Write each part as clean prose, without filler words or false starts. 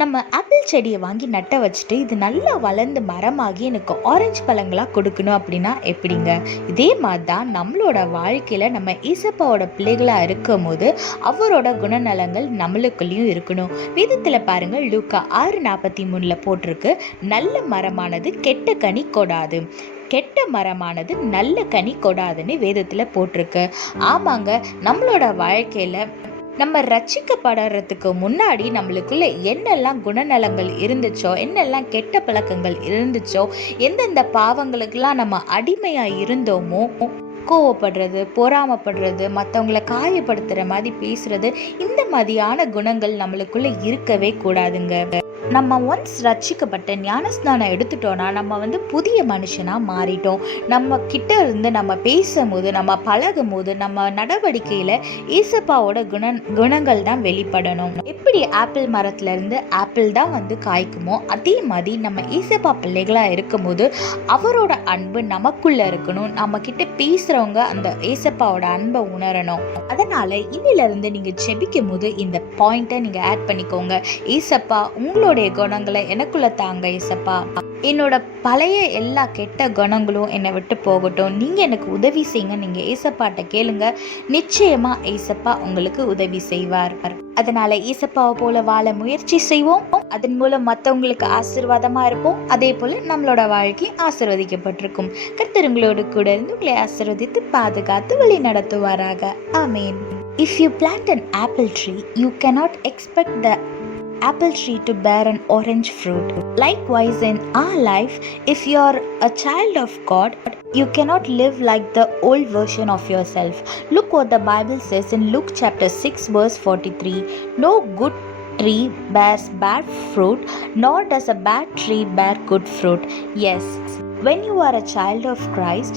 நம்ம ஆப்பிள் செடியை வாங்கி நட்ட வச்சுட்டு இது நல்லா வளர்ந்து மரமாகி எனக்கு ஆரஞ்சு பழங்களாக கொடுக்கணும் அப்படின்னா எப்படிங்க? இதே மாதிரி தான் நம்மளோட வாழ்க்கையில் நம்ம ஈசப்பாவோட பிள்ளைகளாக இருக்கும் போது அவரோட குணநலங்கள் நம்மளுக்குள்ளேயும் இருக்கணும். வேதத்தில் பாருங்கள், லூக்கா 6:43 போட்டிருக்கு, நல்ல மரமானது கெட்ட கனி கொடாது, கெட்ட மரமானது நல்ல கனி கொடாதுன்னு வேதத்தில் போட்டிருக்கு. ஆமாங்க, நம்மளோட வாழ்க்கையில் நம்ம ரட்சிக்கப்படுறதுக்கு முன்னாடி நம்மளுக்குள்ள என்னெல்லாம் குணநலங்கள் இருந்துச்சோ, என்னெல்லாம் கெட்ட பழக்கங்கள் இருந்துச்சோ, எந்தெந்த பாவங்களுக்கெல்லாம் நம்ம அடிமையாக இருந்தோமோ, கோவப்படுறது, பொறாமப்படுறது, மற்றவங்களை காயப்படுத்துகிற மாதிரி பேசுறது, இந்த மாதிரியான குணங்கள் நம்மளுக்குள்ள இருக்கவே கூடாதுங்க. நம்ம ஒன்ஸ் ரட்சிக்கப்பட்ட ஞானஸ்நானம் எடுத்துட்டோன்னா நம்ம புதிய மனுஷனாக மாறிட்டோம். நம்ம கிட்ட இருந்து நம்ம பேசும்போது, நம்ம பழகும் போது, நம்ம நடவடிக்கையில் ஏசப்பாவோட குணங்கள் தான் வெளிப்படணும். எப்படி ஆப்பிள் மரத்துலேருந்து ஆப்பிள் தான் காய்க்குமோ, அதே மாதிரி நம்ம ஏசப்பா பிள்ளைகளாக இருக்கும்போது அவரோட அன்பு நமக்குள்ளே இருக்கணும். நம்ம கிட்ட பேசுகிறவங்க அந்த ஏசப்பாவோட அன்பை உணரணும். அதனால் இன்னிலிருந்து நீங்கள் ஜெபிக்கும் போது இந்த பாயிண்ட்டை நீங்கள் ஆட் பண்ணிக்கோங்க. ஏசப்பா, உங்களோட குணங்களை எனக்குள்ள தாங்க ஏசப்பா. என்னோட பழைய எல்லா கெட்ட குணங்களும் என்னை விட்டு போகட்டும். நீங்கள் எனக்கு உதவி செய்யுங்க. நீங்கள் ஏசப்பாட்ட கேளுங்க, நிச்சயமா ஏசப்பா உங்களுக்கு உதவி செய்வார். அதனால ஏசப்பாவை போல வாழ முயற்சி செய்வோம். அதன் மூலம் மற்றவங்களுக்கு ஆசீர்வாதமா இருப்போம். அதே போல நம்மளோட வாழ்க்கை ஆசீர்வதிக்கப்பட்டிருக்கும். கர்த்தர் உங்களோடு கூட இருந்து உங்களை ஆசீர்வதித்து பாதுகாத்து வழி நடத்துவாராக. ஆமேன். If you plant an apple tree, you cannot expect the apple tree to bear an orange fruit. Likewise, in our life, if you're a child of God, you cannot live like the old version of yourself. Look what the Bible says in Luke chapter 6 verse 43. No good tree bears bad fruit, nor does a bad tree bear good fruit. Yes, when you are a child of Christ,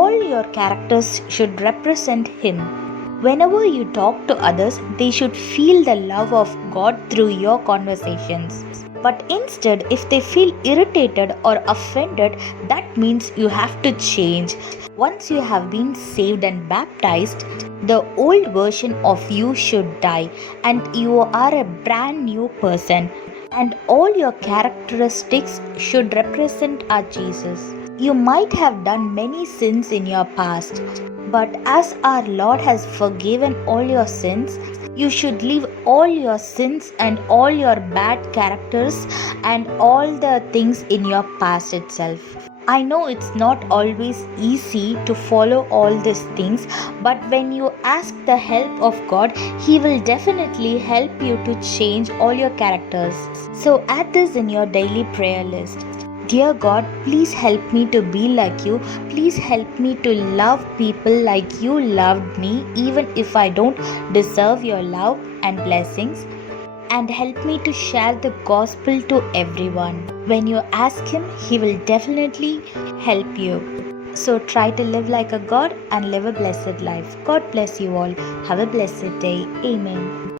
all your characters should represent Him. Whenever you talk to others, they should feel the love of God through your conversations. But instead, if they feel irritated or offended, that means you have to change. Once you have been saved and baptized, the old version of you should die, and you are a brand new person. And all your characteristics should represent our Jesus. You might have done many sins in your past, but as our Lord has forgiven all your sins, you should leave all your sins and all your bad characters and all the things in your past itself. I know it's not always easy to follow all these things, but when you ask the help of God, He will definitely help you to change all your characters. So add this in your daily prayer list. Dear God, please help me to be like you. Please help me to love people like you loved me, even if I don't deserve your love and blessings. And help me to share the gospel to everyone. When you ask Him, He will definitely help you. So try to live like a God and live a blessed life. God bless you all. Have a blessed day. Amen.